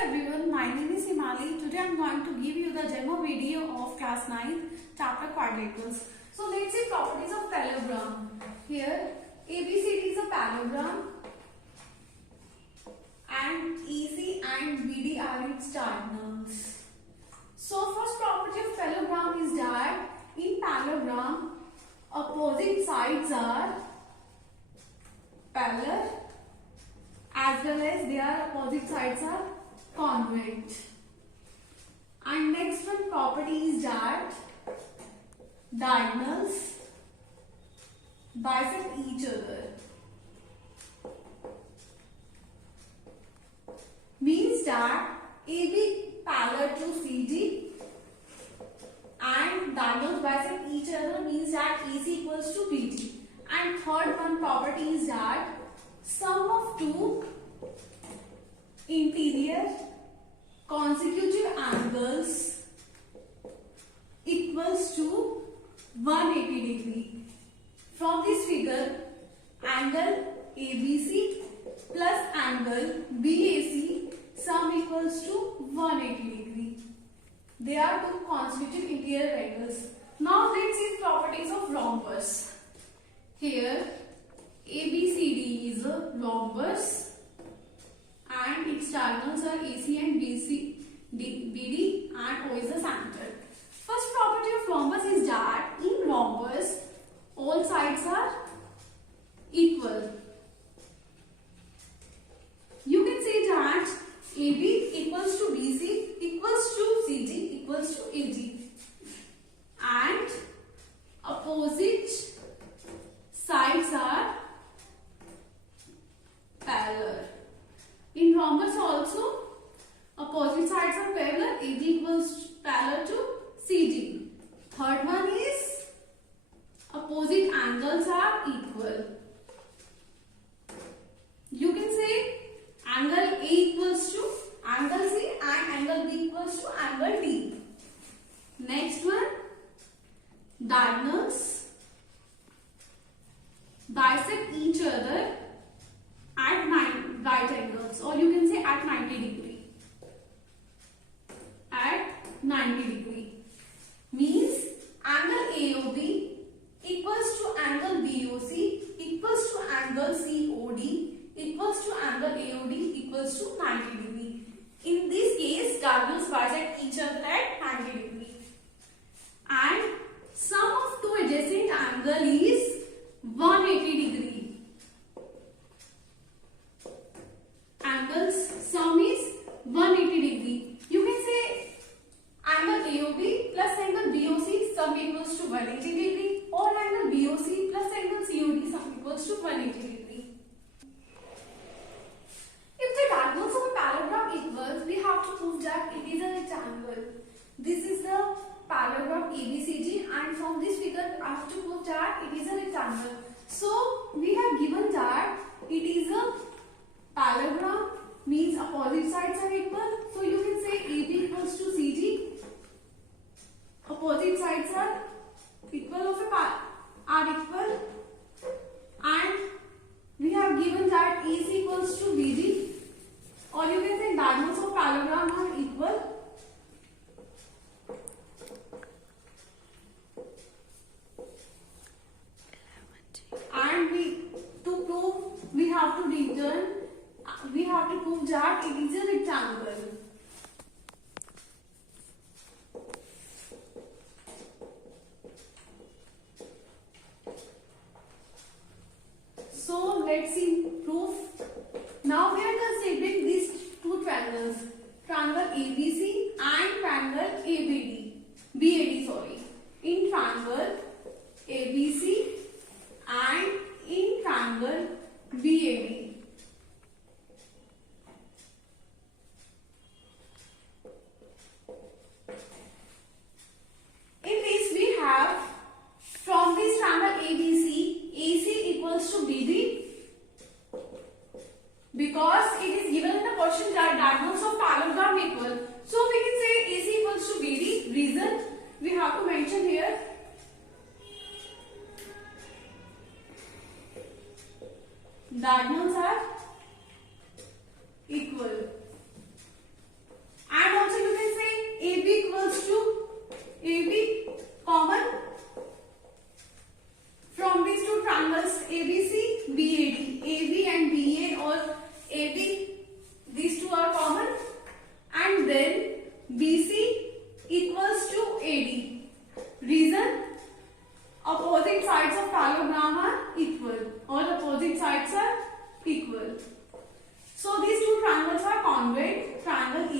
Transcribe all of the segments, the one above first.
Everyone, my name is Himali. Today I am going to give you the demo video of class 9 chapter quadraticals. So let's see properties of parallelogram. Here ABCD is a parallelogram and EC and BD are its diagonals. So first property of parallelogram is that in parallelogram opposite sides are parallel as well as their opposite sides are congruent. And next one property is that diagonals bisect each other. Means that AB parallel to CD and diagonals bisect each other means that AC equals to BD. And third one property is that sum of two interior consecutive angles equals to 180 degree. From this figure, angle ABC plus angle BAC sum equals to 180 degree. They are two consecutive interior angles. Now let's see properties of rhombus. Here ABCD is a rhombus and its diagonals are AC and BD and O is the center. First property of rhombus is that in rhombus all sides are equal. You can say that AB equals to BC equals to CD equals to AD and opposite sides are parallel. In rhombus also opposite sides are parallel. AB equals parallel to CD. Third one is opposite angles are equal. You can say angle A equals to angle C and angle B equals to angle D. Next one, diagonals bisect each other at right angles, or you can say at 90 degree. At 90 degree means angle AOB equals to angle BOC equals to angle COD equals to angle AOD equals to 90 degree. In this case, diagonals bisect each other at 90 degree. And sum of two adjacent angle is 180 degree. Angles sum is 180 degree. You can say angle AOB plus angle BOC sum equals to 180 degree, or angle BOC plus angle COD sum equals to 180 degree. If the diagonals of a parallelogram equals, we have to prove that it is a rectangle. This is the parallelogram ABCD, and from this figure I have to prove that it is a rectangle. So we have given that it is a parallelogram means opposite sides are equal. So you can say AB equals to CD. Opposite sides are equal of are equal, and we have given that AC equals to BD, or you can say diagonals of parallelogram are equal. And to prove we have to prove that it is a rectangle. So let's see proof. Now we are considering these two triangles, triangle ABC and triangle BAD sorry. In triangle ABC and in triangle BAD. In this we have from this triangle ABC, AC equals to BD, because it is given in the question that diagonals of parallelogram equal. So we can say AC equals to BD. Reason we have to mention here. Diagonals are equal.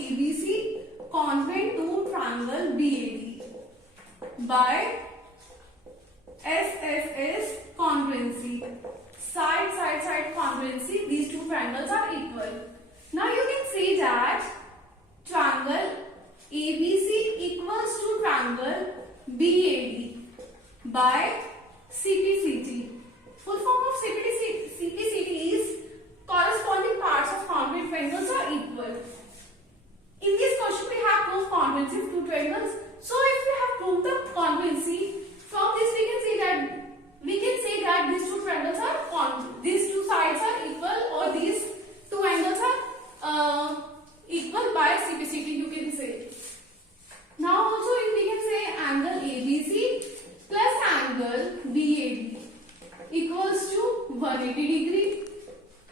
ABC congruent to triangle BAD by SSS congruency. Side congruency. These two triangles are equal. Now you can say that triangle ABC equals to triangle BAD by CPCT. Full form of CPCT is corresponding parts of congruent triangles are equal. In this question we have proved congruency of two triangles. So if we have proved the congruency, from this we can say that these two triangles are these two sides are equal, or these two angles are equal by CPCT, you can say. Now also we can say angle ABC plus angle BAD equals to 180 degree.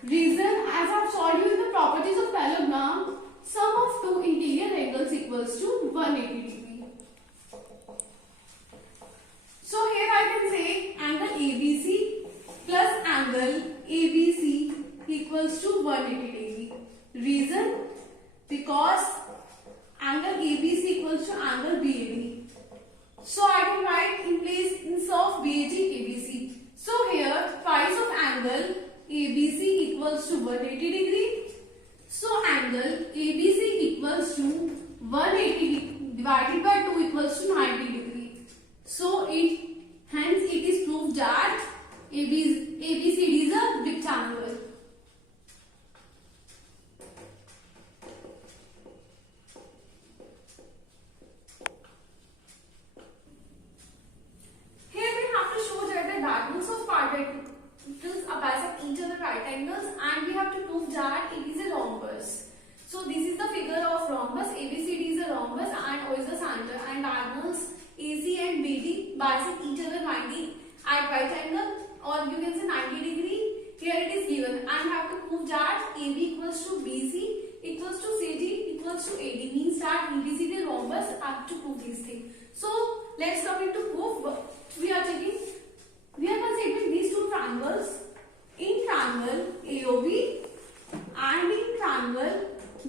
Reason, as I have showed you in the properties of parallelogram, sum of two interior angles equals to 180 degree. So here I can say angle ABC plus angle ABC equals to 180 degree. Reason, because angle ABC equals to angle BAD. So I can write in place of BAD ABC. So here twice of angle ABC equals to 180 degree. So angle ABC equals to 180 divided by 2 equals to 90 degree. So hence it is proved that ABCD is a rectangle. Here we have to show that the diagonals of parallels bisect each other right angles, and we have to prove that it is a rhombus. So this is the figure of rhombus. ABCD is a rhombus and O is the center, and diagonals AC and BD bisect each other 90 at right angle, or you can say 90 degree. Here it is given, and have to prove that AB equals to BC equals to CD equals to AD, means that ABCD is a rhombus. I have to prove this thing. So let's come into proof. We are considering these two triangles in triangle AOB and in triangle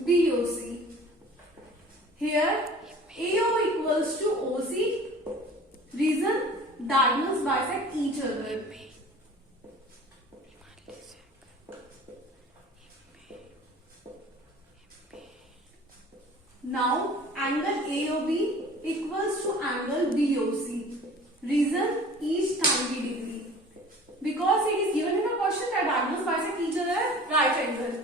BOC. Here AO equals to OC. Reason, diagonals bisect each other. Now angle AOB equals to angle BOC. Reason, each 90 degree. Because it is given in a question that diagonals bisect each other at right angle.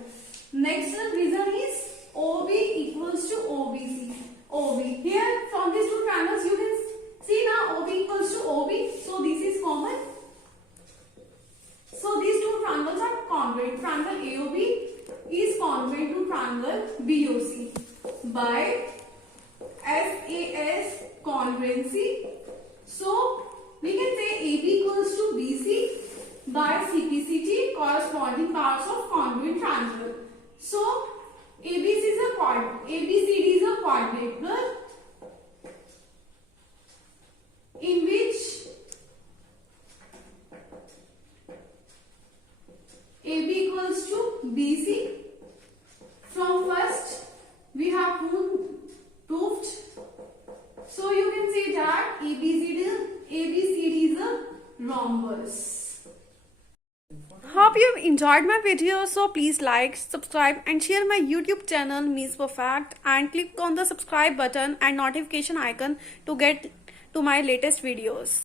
Next reason is OB equals to OBC. OB. Here from these two triangles you can see now OB equals to OB. So this is common. So these two triangles are congruent. Triangle AOB is congruent to triangle BOC by SAS congruency. So we can say AB equals to BC by CPCT, corresponding parts of congruent triangle. So ABCD is a quadrangle in which AB equals to BC. From first we have proved. So you can say that ABCD is a rhombus. Hope you enjoyed my video, so please like, subscribe and share my YouTube channel Means Perfect, and click on the subscribe button and notification icon to get to my latest videos.